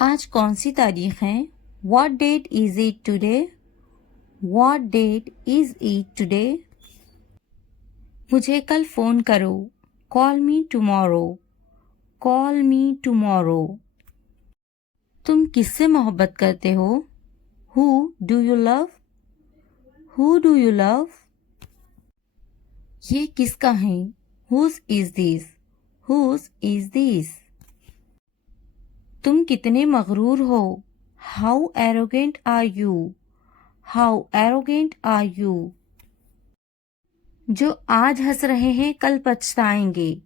आज कौन सी तारीख है? What date is it today? What date is it today? मुझे कल फ़ोन करो. Call me tomorrow. Call me tomorrow. तुम किससे मोहब्बत करते हो? Who do you love? Who do you love? ये किसका है? Whose is this? Whose is this? तुम कितने मगरूर हो? How arrogant are you? How arrogant are you? जो आज हंस रहे हैं कल पछताएंगे.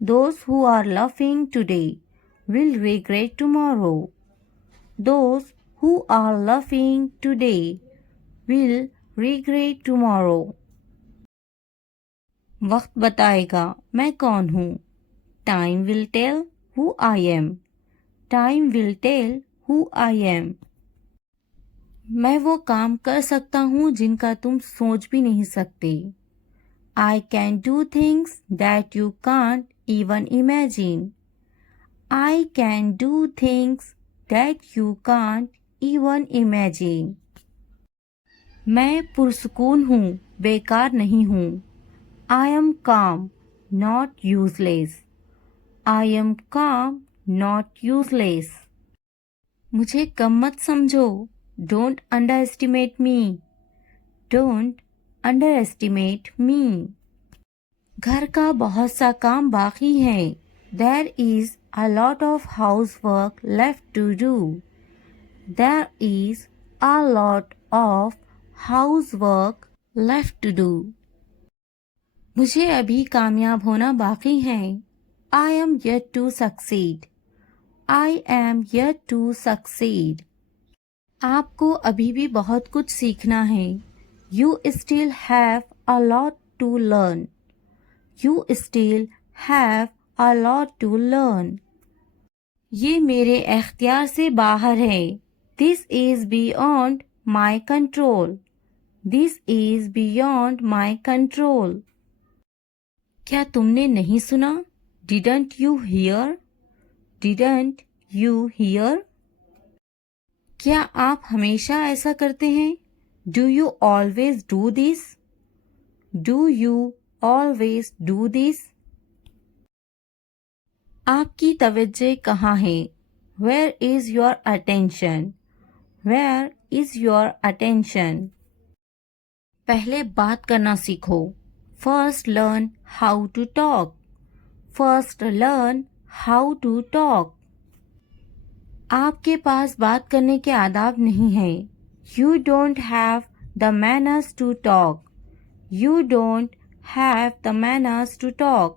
Those who are laughing today will regret tomorrow. Those who are laughing today will regret tomorrow. वक्त बताएगा मैं कौन हूँ. Time will tell who I am. Time will tell who I am. मैं वो काम कर सकता हूँ जिनका तुम सोच भी नहीं सकते. I can do things that you can't even imagine. I can do things that you can't even imagine. मैं पुरसुकून हूँ, बेकार नहीं हूँ. I am calm, not useless. I am calm, not useless. मुझे कम मत समझो. Don't underestimate me. Don't underestimate me. घर का बहुत सा काम बाकी है. There is a lot of housework left to do. There is a lot of housework left to do. मुझे अभी कामयाब होना बाकी है. I am yet to succeed. I am yet to succeed. आपको अभी भी बहुत कुछ सीखना है. You still have a lot to learn. You still have a lot to learn. ये मेरे इख्तियार से बाहर है. This is beyond my control. This is beyond my control. क्या तुमने नहीं सुना? Didn't you hear? Didn't you hear? क्या आप हमेशा ऐसा करते हैं? Do you always do this? Do you always do this? आपकी तवज्जो कहाँ है? Where is your attention? Where is your attention? पहले बात करना सीखो. First learn how to talk. First learn how to talk. आपके पास बात करने के आदाब नहीं है. You don't have the manners to talk. You don't have the manners to talk.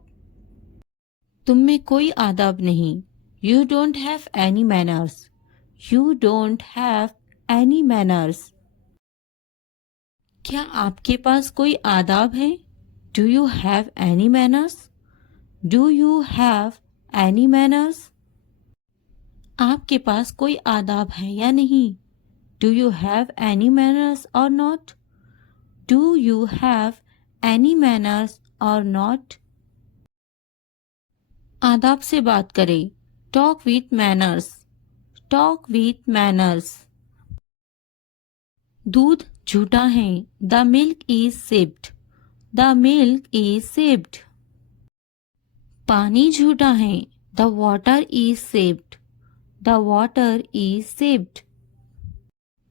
तुम में कोई आदाब नहीं. You don't have any manners. You don't have any manners. क्या आपके पास कोई आदाब है? Do you have any manners? Do you have any manners? आपके पास कोई आदाब है या नहीं? Do you have any manners or not? Do you have any manners or not? आदाब से बात करें. Talk with manners. Talk with manners. दूध झूठा है. The milk is sipped. The milk is sipped. पानी झूठा है. The water is sipped. The water is sipped.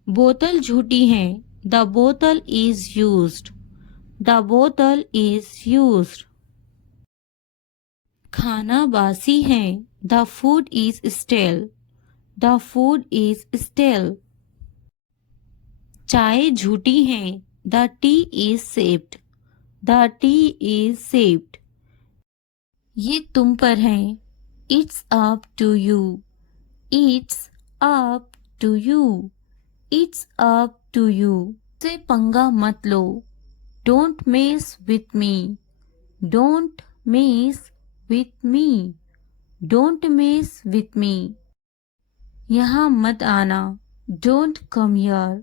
बोतल झूठी है. The bottle is used. The bottle is used. खाना बासी है. The food is stale. The food is stale. चाय झूठी है. The tea is sipped. The tea is sipped. ये तुम पर है. It's up to you. It's up to you. It's up to you. से पंगा मत लो. Don't mess with me. Don't mess with me. Don't mess with me. यहाँ मत आना. Don't come here.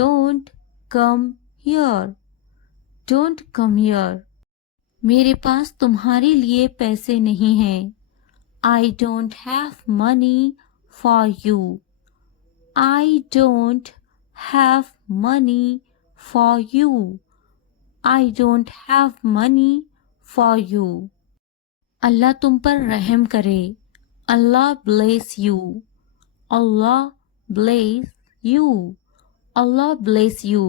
Don't come here. Don't come here. मेरे पास तुम्हारे लिए पैसे नहीं हैं. I don't have money for you. I don't have money for you. I don't have money for you. अल्लाह तुम पर रहम करे. Allah bless you. Allah bless you. Allah bless you.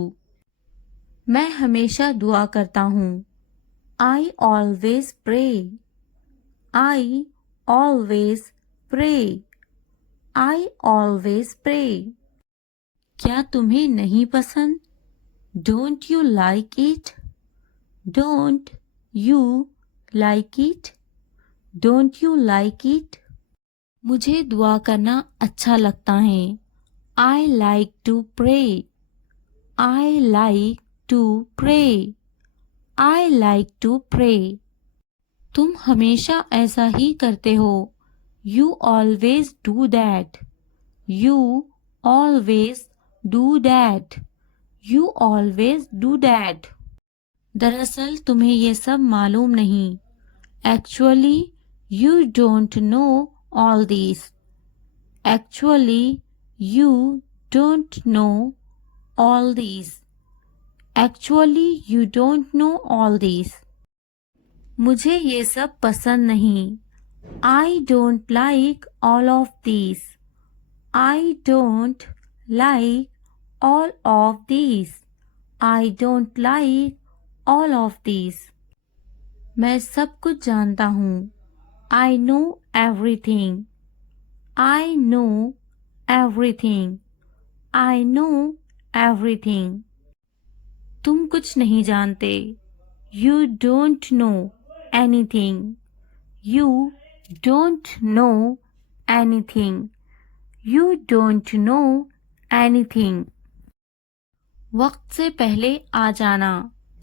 मैं हमेशा दुआ करता हूँ. I always pray. I always pray. I always pray. क्या तुम्हें नहीं पसंद? Don't you like it? Don't you like it? Don't you like it? मुझे दुआ करना अच्छा लगता है. I like to pray. I like to pray. I like to pray. तुम हमेशा ऐसा ही करते हो. You always do that. You always do that. You always do that. दरअसल तुम्हें ये सब मालूम नहीं. Actually, you don't know all these. Actually, you don't know all these. Actually, you don't know all these. मुझे ये सब पसंद नहीं. I don't like all of these. I don't like all of these. I don't like all of these. मैं सब कुछ जानता हूँ. I know everything. I know everything. I know everything. तुम कुछ नहीं जानते. You don't know anything. You don't know anything. You don't know anything. वक्त से पहले आ जाना.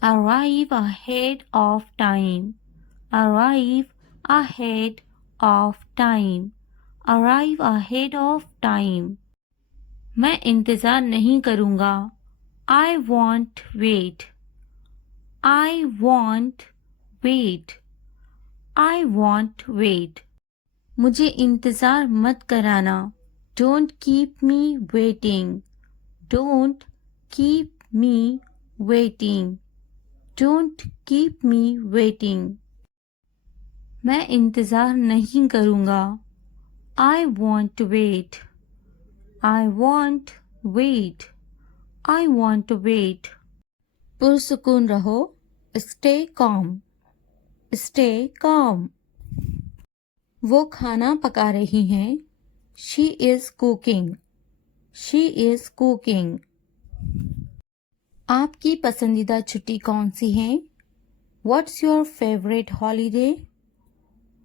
Arrive ahead of time. Arrive ahead of time. Arrive ahead of time. मैं इंतज़ार नहीं करूँगा. I won't wait. I won't wait. I won't wait. मुझे इंतज़ार मत कराना. Don't keep me waiting. Don't keep me waiting. Don't keep me waiting. मैं इंतज़ार नहीं करूँगा. I won't wait. I won't wait. I want to wait. पुरसुकून रहो. Stay calm. Stay calm. वो खाना पका रही हैं. She is cooking. She is cooking. आपकी पसंदीदा छुट्टी कौन सी है? What's your favorite holiday?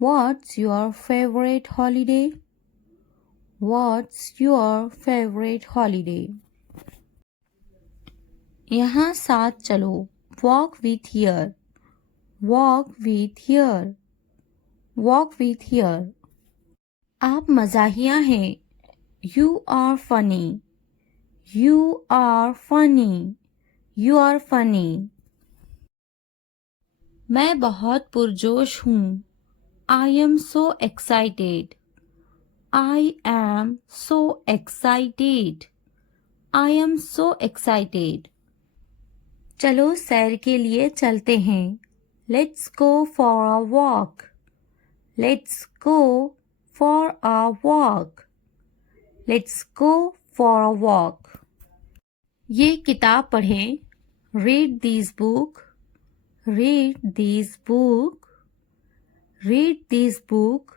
What's your favorite holiday? What's your favorite holiday? यहाँ साथ चलो. Walk with here. Walk with here. Walk with here. आप मज़ाहिया हैं. You are funny. You are funny. You are funny. मैं बहुत पुरजोश हूँ. I am so excited. I am so excited. I am so excited. चलो सैर के लिए चलते हैं. Let's go for a walk. Let's go for a walk. Let's go for a walk. ये किताब पढ़ें. Read this book. Read this book. Read this book.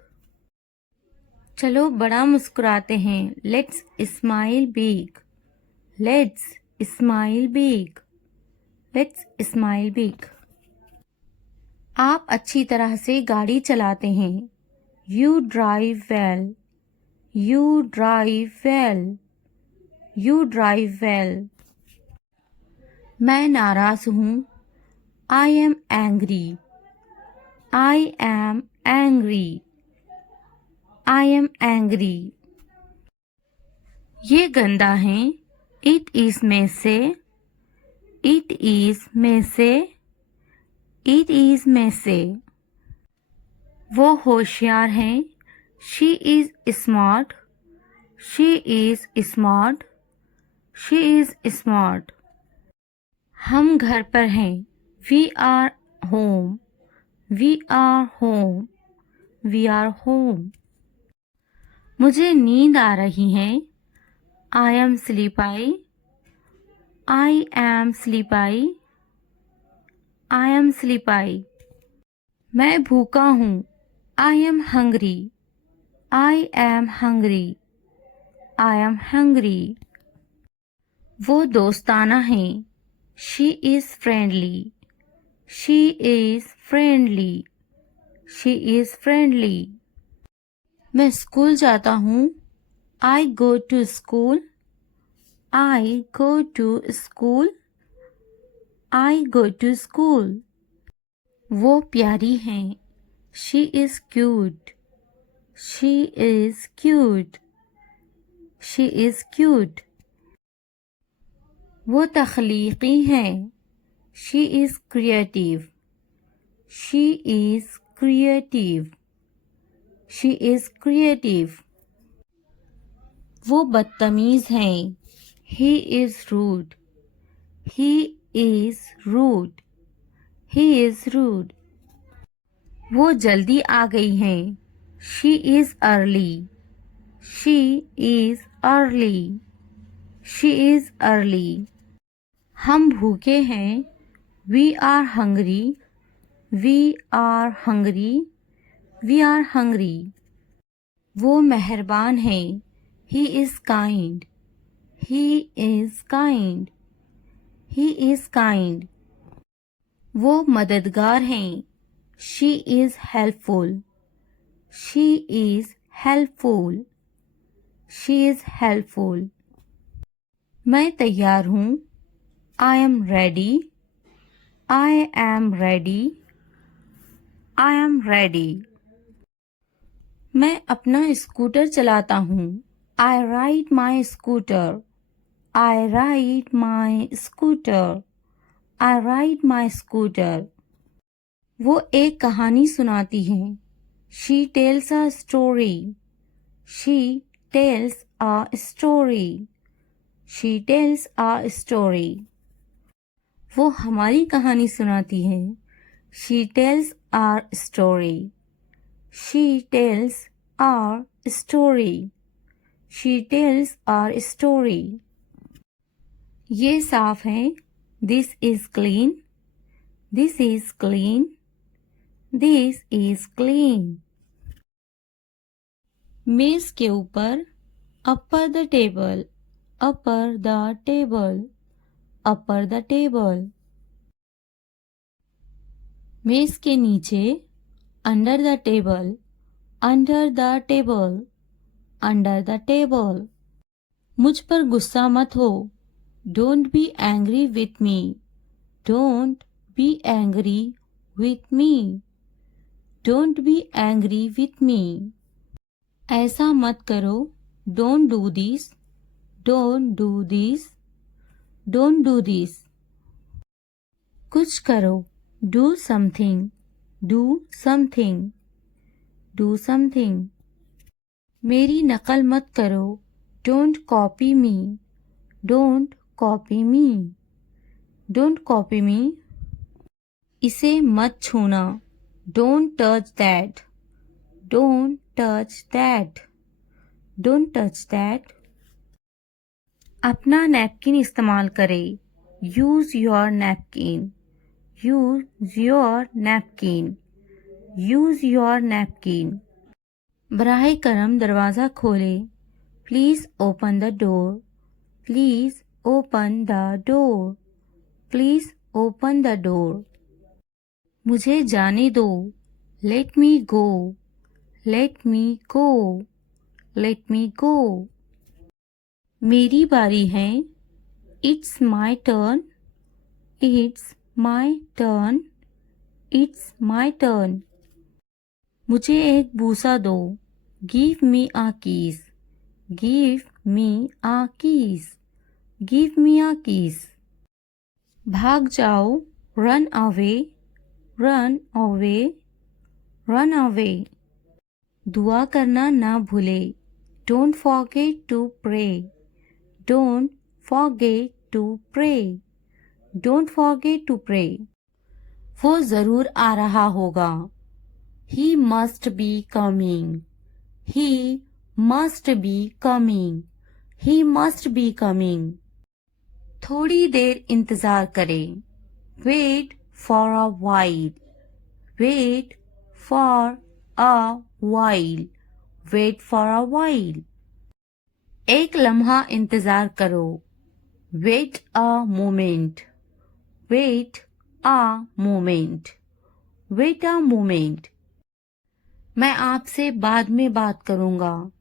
चलो बड़ा मुस्कुराते हैं. Let's smile big. Let's smile big. Let's smile big. आप अच्छी तरह से गाड़ी चलाते हैं. You drive well. You drive well. You drive well. मैं नाराज़ हूँ. I am angry. I am angry. I am angry. ये गंदा है. It is messy. It is messy. It is messy. वो होशियार हैं. She is smart. She is smart. She is smart. हम घर पर हैं. We are home. We are home. We are home. मुझे नींद आ रही है. I am sleepy. I am sleepy. I am sleepy. मैं भूखा हूँ. I am hungry. I am hungry. I am hungry. वो दोस्ताना है. She is friendly. She is friendly. She is friendly. मैं स्कूल जाता हूँ. I go to school. I go to school. I go to school. वो प्यारी हैं. She is cute. She is cute. She is cute. वो तख्लीकी हैं. She is creative. She is creative. She is creative. वो बदतमीज हैं. He is rude. He is rude. He is rude. वो जल्दी आ गई हैं. She is early. She is early. She is early. हम भूखे हैं. We are hungry. We are hungry. We are hungry. वो मेहरबान हैं. He is kind. He is kind. He is kind. वो मददगार हैं. She is helpful. She is helpful. She is helpful. मैं तैयार हूँ. I am ready. I am ready. I am ready. मैं अपना स्कूटर चलाता हूँ. I ride my scooter. I ride my scooter. I ride my scooter. वो एक कहानी सुनाती हैं. She tells a story. She tells a story. She tells a story. वो हमारी कहानी सुनाती है. She tells our story. She tells our story. She tells our story. ये साफ है. This is clean. This is clean. This is clean. मेज के ऊपर. Upper the table. Upper the table. Upper the table. मेज के नीचे. Under the table. Under the table. Under the table. मुझ पर गुस्सा मत हो. Don't be angry with me. Don't be angry with me. Don't be angry with me. ऐसा मत करो. Don't do this. Don't do this. Don't do this. कुछ करो. Do something. Do something. Do something. मेरी नकल मत करो. Don't copy me. Don't copy me. Don't copy me. इसे मत छूना. Don't touch that. Don't touch that. Don't touch that. अपना नैपकिन इस्तेमाल करें. Use your napkin. Use your napkin. Use your napkin. बराहे करम दरवाज़ा खोलें. Please open the door. Please open the door. Please open the door. मुझे जाने दो. Let me go. Let me go. Let me go. मेरी बारी है. It's my turn. It's my turn. It's my turn. मुझे एक बूसा दो. Give me a kiss. Give me a kiss. Give me a kiss. भाग जाओ. Run away. Run away. Run away. दुआ करना ना भूले. Don't forget to pray. Don't forget to pray. Don't forget to pray. वो जरूर आ रहा होगा. He must be coming. He must be coming. He must be coming. थोड़ी देर इंतजार करें. Wait for a while. Wait for a while. Wait for a while. एक लम्हा इंतजार करो. Wait a moment. Wait a moment. Wait a moment. मैं आपसे बाद में बात करूंगा.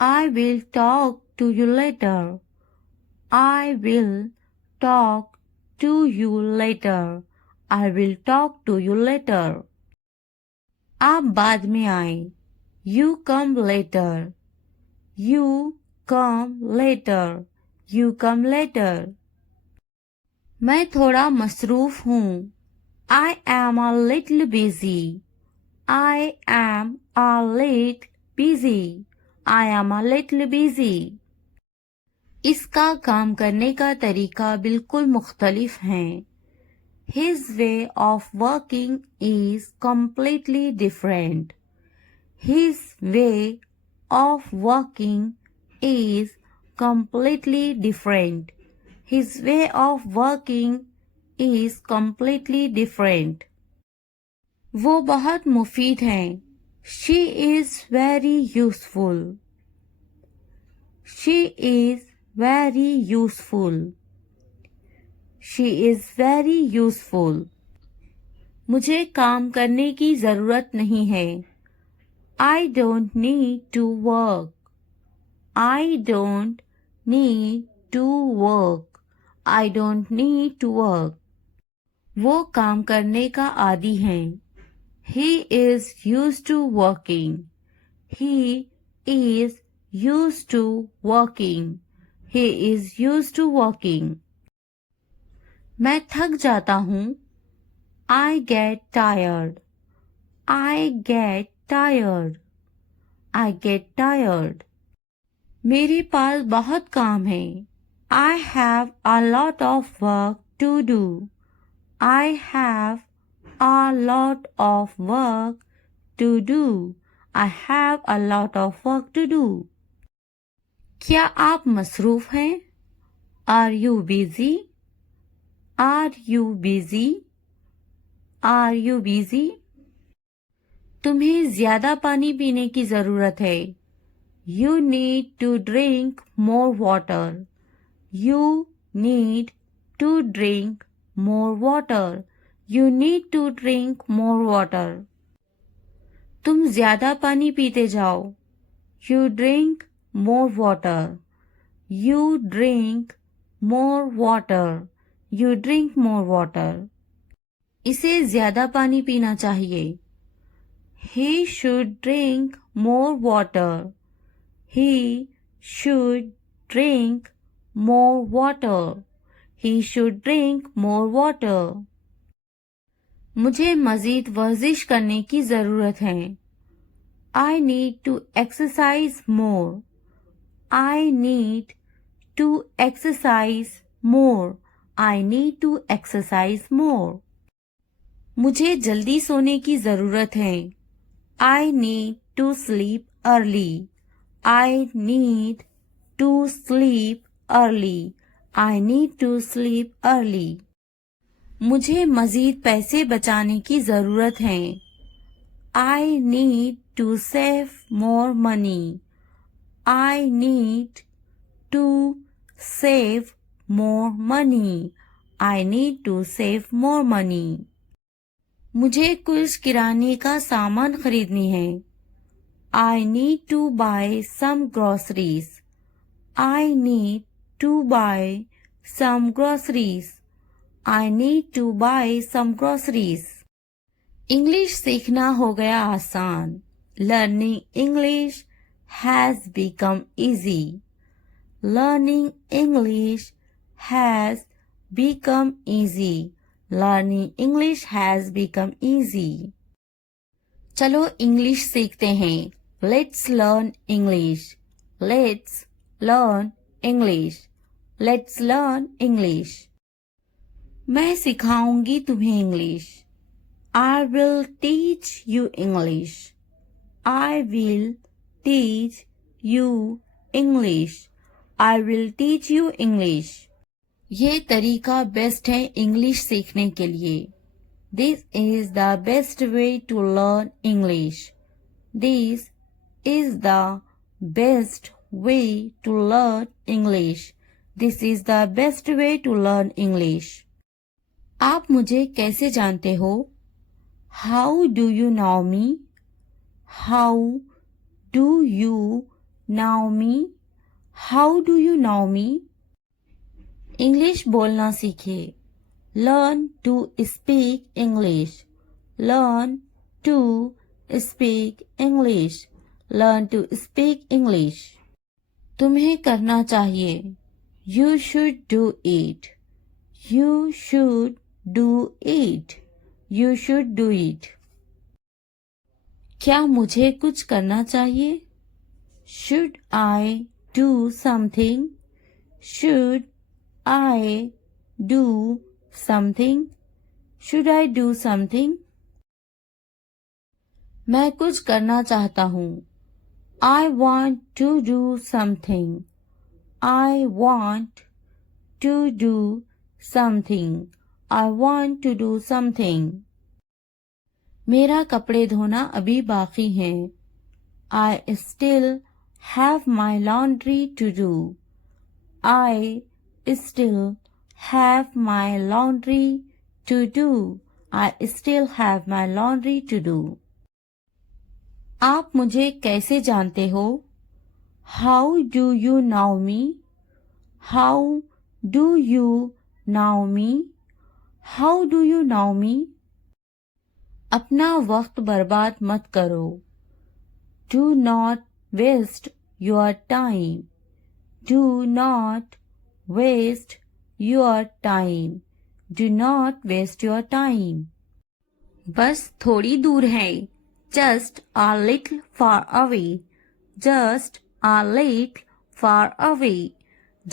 I will talk to you later. I will talk to you later. I will talk to you later. आप बाद में आए. You come later. You come later. You come later. मैं थोड़ा मसरूफ हूँ. I am a little busy. I am a little busy. I am a little busy. इसका काम करने का तरीका बिल्कुल मुख्तलिफ है. His way of working is completely different. His way of working is completely different. His way of working is completely different. वो बहुत मुफीद हैं. She is very useful. She is very useful. She is very useful. मुझे काम करने की जरूरत नहीं है. I don't need to work. I don't need to work. I don't need to work. वो काम करने का आदी हैं. He is used to working. He is used to working. He is used to working. मैं थक जाता हूँ. I get tired. I get tired. I get tired. मेरे पास बहुत काम है. I have a lot of work to do. I have a lot of work to do. I have a lot of work to do. क्या आप मसरूफ हैं? Are you busy? Are you busy? Are you busy? तुम्हें ज्यादा पानी पीने की जरूरत है. You need to drink more water. You need to drink more water. You need to drink more water. तुम ज्यादा पानी पीते जाओ. You drink more water. You drink more water. You drink more water. इसे ज्यादा पानी पीना चाहिए. He should drink more water. He should drink more water. He should drink more water. मुझे मजीद वर्जिश करने की जरूरत है. I need to exercise more. I need to exercise more. I need to exercise more. मुझे जल्दी सोने की जरूरत है. I need to sleep early. I need to sleep early. I need to sleep early. मुझे मजीद पैसे बचाने की जरूरत है. I need to save more money. I need to save more money. I need to save more money. मुझे कुछ किराने का सामान खरीदनी है. I need to buy some groceries. I need to buy some groceries. I need to buy some groceries. English सीखना हो गया आसान. Learning English has become easy. Learning English has become easy. Learning English has become easy. चलो English सीखते हैं. Let's learn English. Let's learn English. Let's learn English. मैं सिखाऊंगी तुम्हें English. I will teach you English. I will teach you English. I will teach you English. ये तरीका best है English सीखने के लिए. This is the best way to learn English. This is the best way to learn English. This is the best way to learn English. आप मुझे कैसे जानते हो? How do you know me? How do you know me? How do you know me? English बोलना सीखिए. Learn to speak English. Learn to speak English. Learn to speak English. तुम्हें करना चाहिए. You should do it. You should do it. You should do it. क्या मुझे कुछ करना चाहिए? Should I do something? Should I do something? Should I do something? मैं कुछ करना चाहता हूँ. I want to do something. I want to do something. I want to do something. मेरा कपड़े धोना अभी बाकी है. I still have my laundry to do. I still have my laundry to do. I still have my laundry to do. आप मुझे कैसे जानते हो? How do you know me? How do you know me? How do you know me? अपना वक्त बर्बाद मत करो. Do not waste your time. Do not waste your time. Do not waste your time. बस थोड़ी दूर है. Just a little far away. Just a little far away.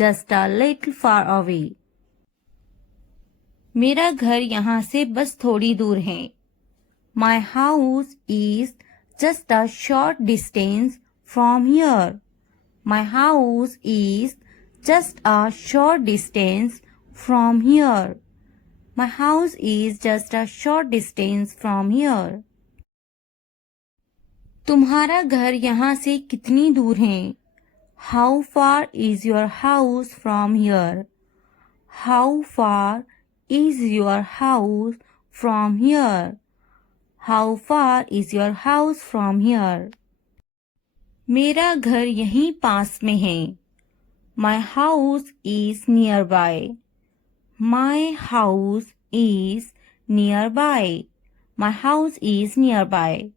Just a little far away. मेरा घर यहाँ से बस थोड़ी दूर है. My house is just a short distance from here. My house is just a short distance from here. My house is just a short distance from here. तुम्हारा घर यहाँ से कितनी दूर है? How far is your house from here? How far is your house from here? How far is your house from here? मेरा घर यहीं पास में है. My house is nearby. My house is nearby. My house is nearby.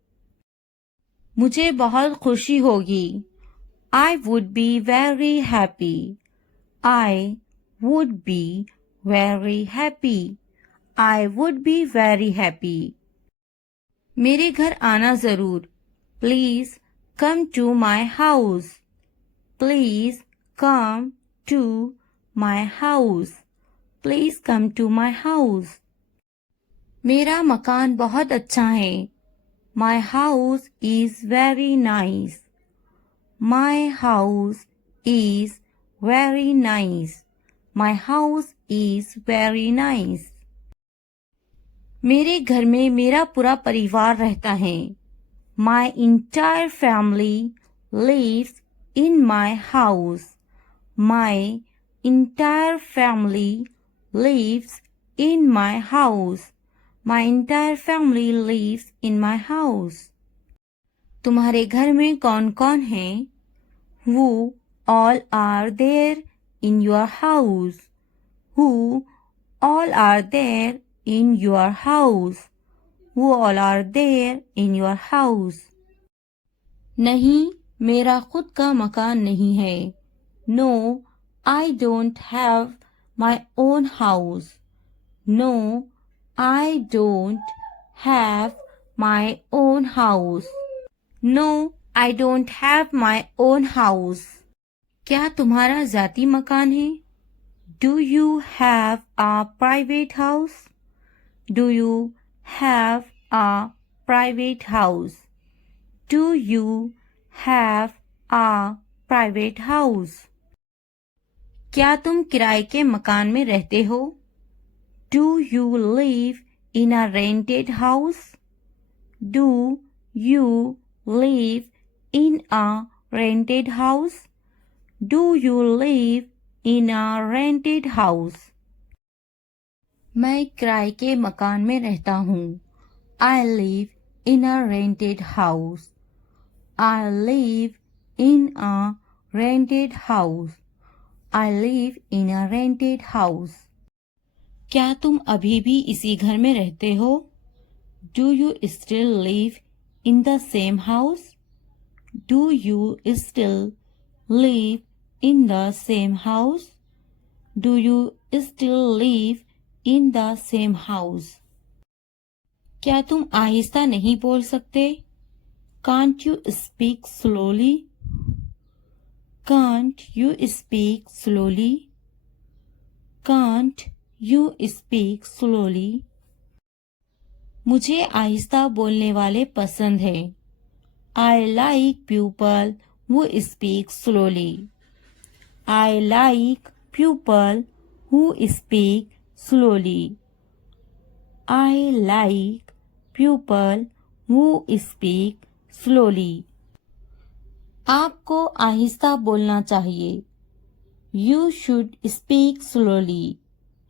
मुझे बहुत खुशी होगी. I would be very happy. I would be very happy. I would be very happy. मेरे घर आना जरूर. Please come to my house. Please come to my house. Please come to my house. मेरा मकान बहुत अच्छा है. My house is very nice. My house is very nice. My house is very nice. मेरे घर में मेरा पूरा परिवार रहता है. My entire family lives in my house. My entire family lives in my house. My entire family lives in my house. तुम्हारे घर में कौन कौन है? Who all are there in your house? Who all are there in your house? Who all are there in your house? नहीं, मेरा खुद का मकान नहीं है. No, I don't have my own house. No, I don't have my own house. No, I don't have my own house. क्या तुम्हारा ज़ाती मकान है? Do you have a private house? Do you have a private house? Do you have a private house? क्या तुम किराए के मकान में रहते हो? Do you live in a rented house? Do you live in a rented house? Do you live in a rented house? मैं किराए के मकान में रहता हूँ. I live in a rented house. I live in a rented house. I live in a rented house. क्या तुम अभी भी इसी घर में रहते हो? Do you still live in the same house? Do you still live in the same house? Do you still live in the same house? क्या तुम आहिस्ता नहीं बोल सकते? Can't you speak slowly? Can't you speak slowly? Can't you speak slowly? मुझे आहिस्ता बोलने वाले पसंद हैं. I like people who speak slowly. I like people who speak slowly. I like people who speak slowly. आपको आहिस्ता बोलना चाहिए. You should speak slowly.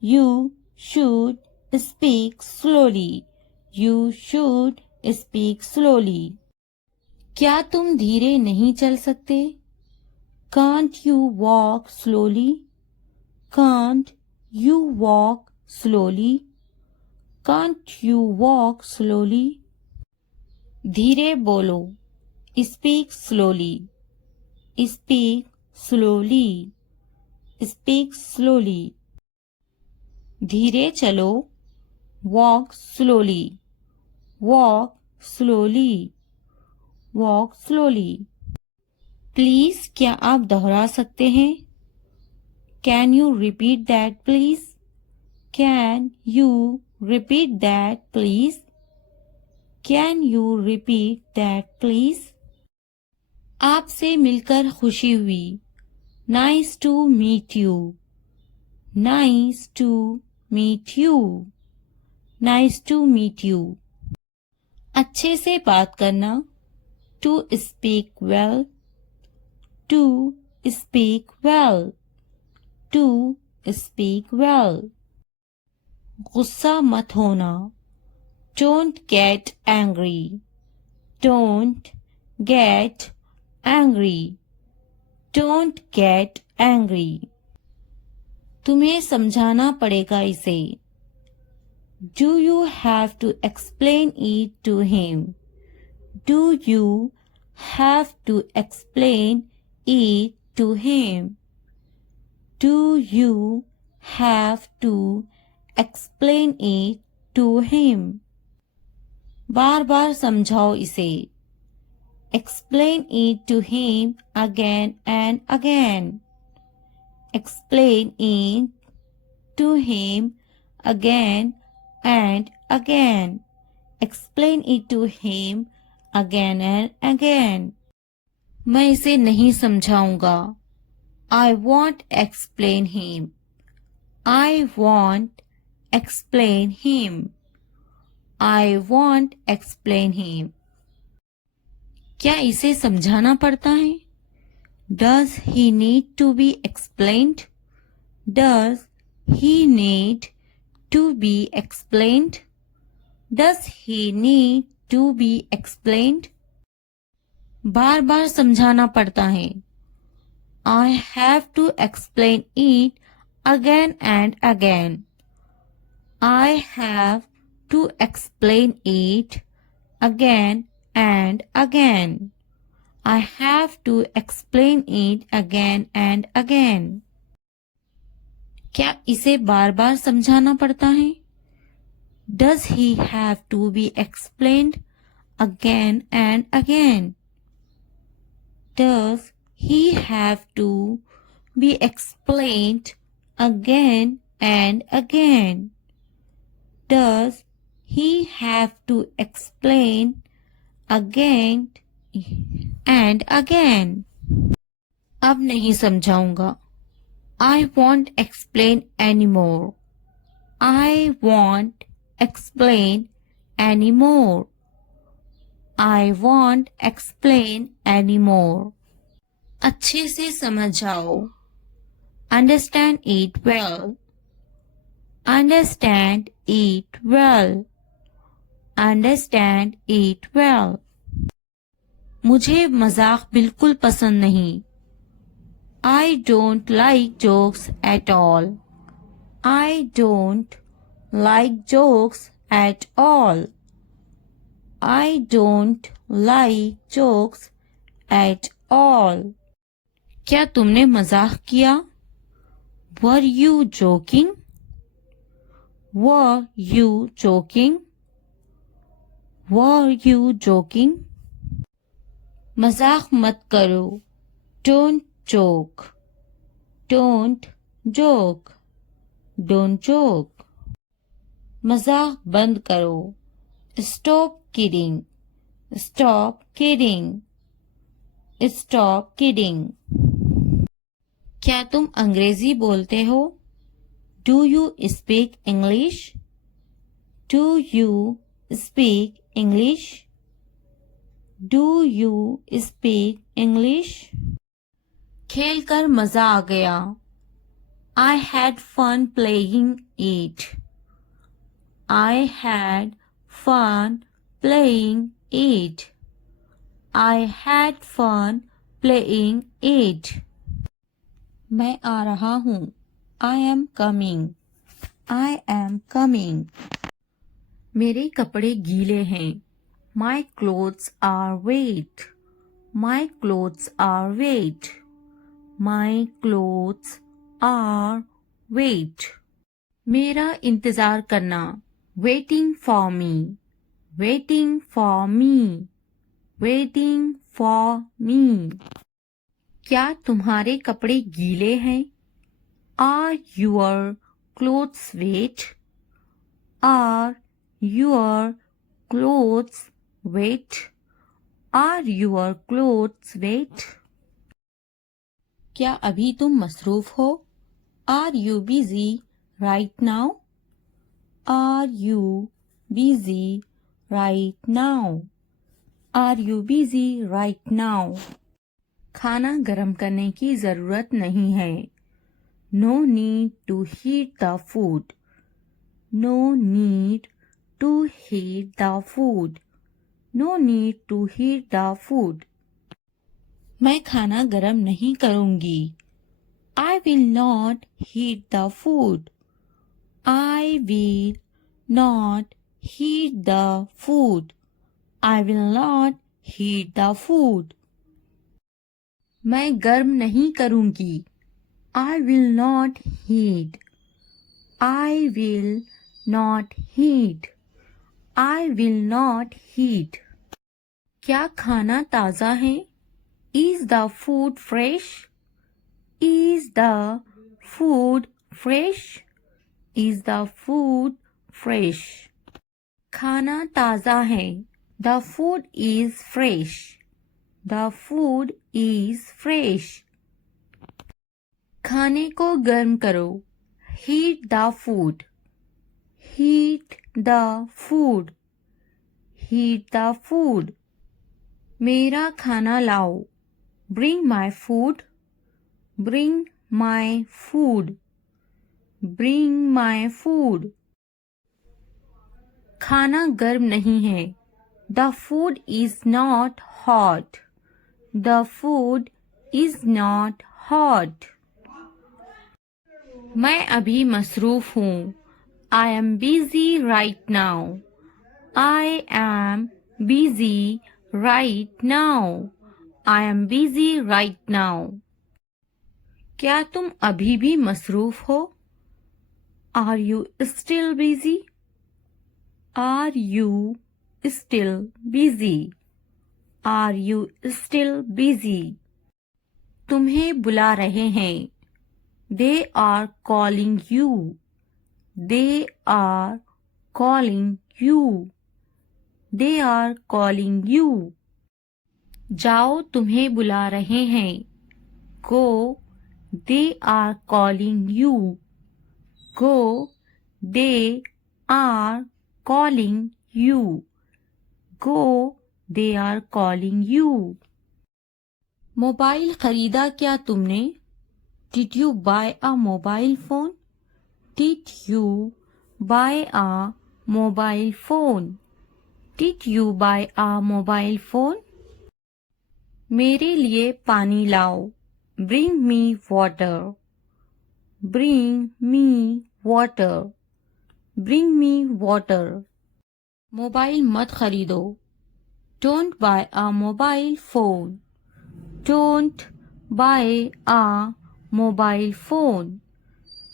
You should speak slowly. You should speak slowly. क्या तुम धीरे नहीं चल सकते? Can't you walk slowly? Can't you walk slowly? Can't you walk slowly? धीरे बोलो. Speak slowly. Speak slowly. Speak slowly. धीरे चलो. Walk slowly. Walk slowly. Walk slowly. Please क्या आप दोहरा सकते हैं? Can you repeat that please? Can you repeat that please? Can you repeat that please? आपसे मिलकर खुशी हुई. Nice to meet you. Nice to meet you. Nice to meet you. अच्छे से बात करना. To speak well. To speak well. To speak well. गुस्सा मत होना. Don't get angry. Don't get angry. Don't get angry. तुम्हें समझाना पड़ेगा इसे. Do you have to explain it to him? Do you have to explain it to him? Do you have to explain it to him? बार बार समझाओ इसे. Explain it to him again and again. Explain it to him again and again. Explain it to him again and again. मैं इसे नहीं समझाऊंगा. I won't explain him. I won't explain him. I won't explain him. क्या इसे समझाना पड़ता है? Does he need to be explained? Does he need to be explained? Does he need to be explained? बार बार समझाना पड़ता है. I have to explain it again and again. I have to explain it again and again. I have to explain it again and again. क्या इसे बार बार समझाना पड़ता है? Does he have to be explained again and again? Does he have to be explained again and again? Does he have to explain again and again? अब नहीं समझाऊंगा. I won't explain anymore. I won't explain anymore. I won't explain anymore. अच्छे से समझ जाओ. Understand it well. Understand it well. Understand it well. मुझे मजाक बिल्कुल पसंद नहीं. I don't like jokes at all. I don't like jokes at all. I don't like jokes at all. क्या तुमने मजाक किया? Were you joking? Were you joking? Were you joking? मजाक मत करो. Don't joke. Don't joke. Don't joke. मजाक बंद करो. Stop kidding. Stop kidding. Stop kidding. क्या तुम अंग्रेजी बोलते हो? Do you speak English? Do you speak English? Do you speak English? खेल कर मजा आ गया. I had fun playing it. I had fun playing it. I had fun playing it. मैं आ रहा हूँ. I am coming. I am coming. मेरे कपड़े गीले हैं. My clothes are wet. My clothes are wet. My clothes are wet. मेरा इंतजार करना. Waiting for me. Waiting for me. Waiting for me. क्या तुम्हारे कपड़े गीले हैं? Are your clothes wet? Are your clothes wet? Are your clothes wet? क्या अभी तुम मसरूफ हो? Are you busy right now? Are you busy right now? Are you busy right now? खाना गरम करने की जरूरत नहीं है. No need to heat the food. No need to heat the food. No need to heat the food. मैं खाना गरम नहीं करूंगी. I will not heat the food. I will not heat the food. I will not heat the food. मैं गर्म नहीं करूंगी. I will not heat. I will not heat. I will not heat. क्या खाना ताज़ा है? Is the food fresh? Is the food fresh? Is the food fresh? खाना ताज़ा है. The food is fresh. The food is fresh. खाने को गर्म करो. Heat the food. Heat the food. Heat the food. मेरा खाना लाओ. Bring my food. Bring my food. Bring my food. खाना गर्म नहीं है. The food is not hot. The food is not hot. मैं अभी मसरूफ हूँ. I am busy right now. I am busy right now. I am busy right now. क्या तुम अभी भी मसरूफ हो? Are you still busy? Are you still busy? Are you still busy? तुम्हें बुला रहे हैं। They are calling you. They are calling you. They are calling you. जाओ, तुम्हें बुला रहे हैं। Go, they are calling you. Go, they are calling you. Go, they are calling you. Mobile खरीदा क्या तुमने? Did you buy a mobile phone? Did you buy a mobile phone? Did you buy a mobile phone? मेरे लिए पानी लाओ। Bring me water. Bring me water. Bring me water. Mobile मत खरीदो। Don't buy a mobile phone. Don't buy a mobile phone.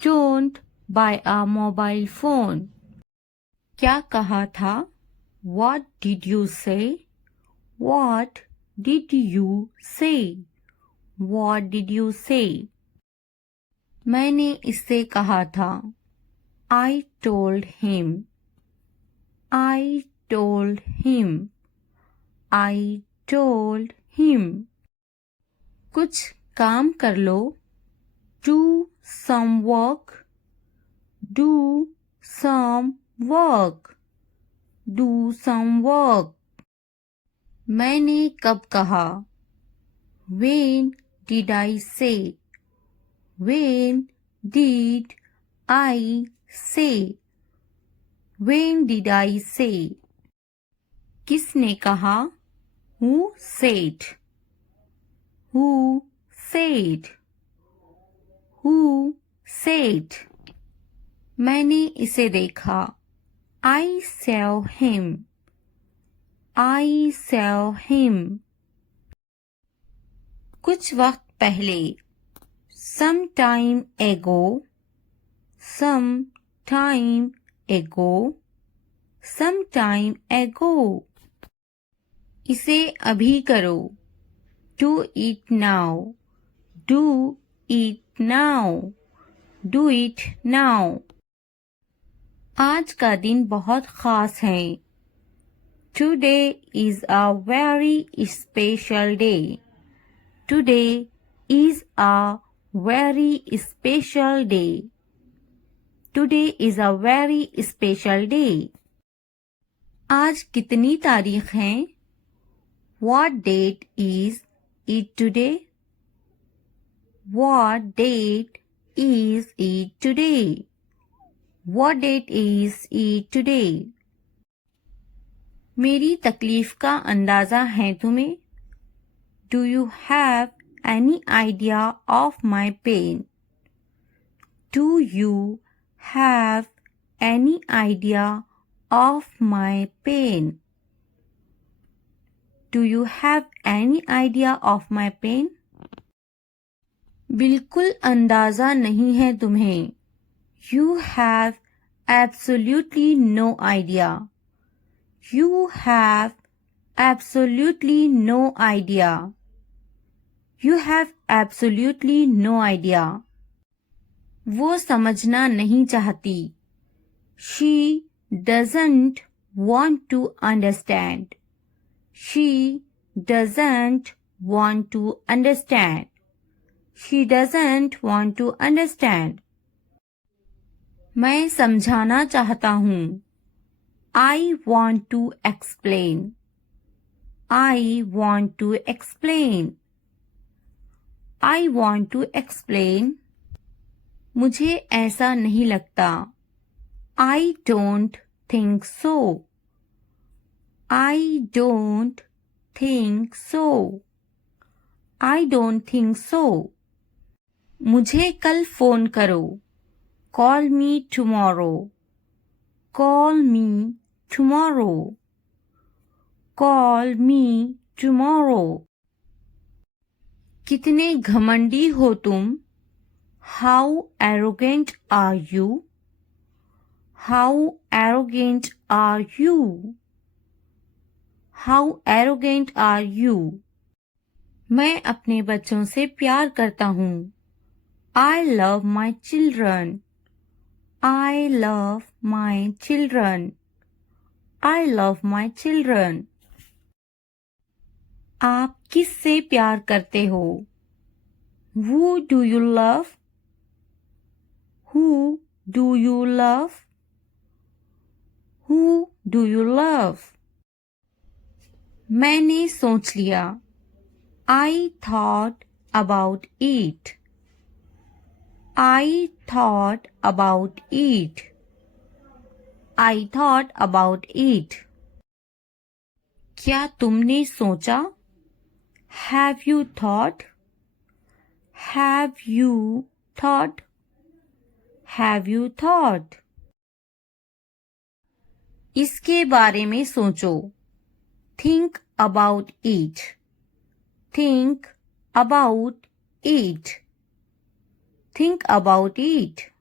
Don't buy a mobile phone. क्या कहा था? What did you say? What did you say? What did you say? मैंने इससे कहा था। I told him. I told him. I told him. कुछ काम कर लो। Do some work. Do some work. Do some work. मैंने कब कहा? When did I say? When did I say? When did I say? किसने कहा? Who said? Who said? Who said? मैंने इसे देखा। I saw him. I saw him. कुछ वक्त पहले। Some time ago. Some time ago. Some time ago. इसे अभी करो। Do it now. Do it now. Do it now. आज का दिन बहुत खास है। Today is a very special day. Today is a very special day. Today is a very special day. आज कितनी तारीख है? What date is it today? What date is it today? What date is it today? मेरी तकलीफ का अंदाजा है तुम्हें? Do you have any idea of my pain? Do you have any idea of my pain? Do you have any idea of my pain? बिल्कुल अंदाजा नहीं है तुम्हें। You have absolutely no idea. You have absolutely no idea. You have absolutely no idea. वो समझना नहीं चाहती। She doesn't want to understand. She doesn't want to understand. She doesn't want to understand. मैं समझाना चाहता हूँ। I want to explain. I want to explain. I want to explain. मुझे ऐसा नहीं लगता। I don't think so. I don't think so. I don't think so. मुझे कल फोन करो। Call me tomorrow. Call me tomorrow. Call me tomorrow. कितने घमंडी हो तुम? How arrogant are you? How arrogant are you? How arrogant are you? मैं अपने बच्चों से प्यार करता हूँ। I love my children. I love my children. I love my children. आप किससे प्यार करते हो? Who do you love? Who do you love? Who do you love? मैंने सोच लिया। I thought about it. I thought about it. I thought about it. क्या तुमने सोचा? Have you thought? Have you thought? Have you thought? इसके बारे में सोचो। Think about it. Think about it. Think about it.